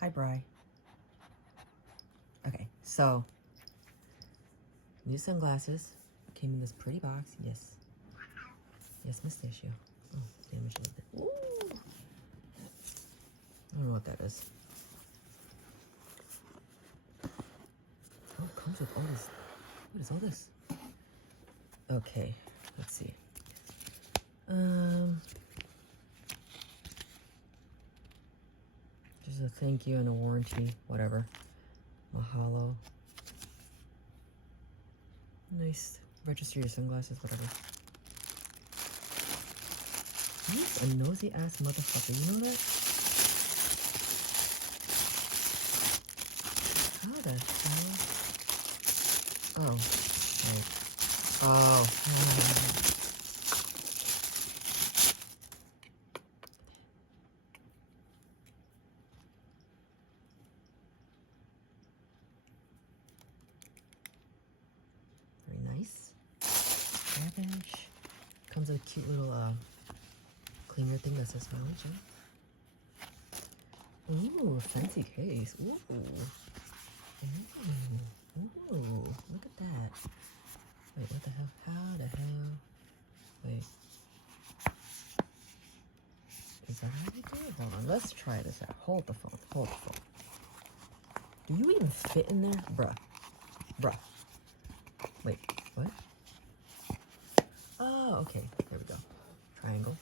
Hi, Bri. Okay, so new sunglasses came in this pretty box. Yes. Yes, Mustachio. Oh, damn, I should have it. Ooh. I don't know what that is. Oh, it comes with all this. What is all this? Okay, let's see. Just a thank you and a warranty, whatever. Mahalo. Nice. Register your sunglasses, whatever. He's a nosy ass motherfucker, you know that? How the hell? Oh. Right. Oh. Very nice. Cabbage. Comes with a cute little cleaner thing that says mileage. Ooh, fancy case. Ooh. Ooh, look at that. Wait, what the hell? How the hell? Wait. Is that how you do it? Hold on, let's try this out. Hold the phone, hold the phone. Do you even fit in there? Bruh. Bruh. Wait, what? Oh, okay. There we go. Triangle.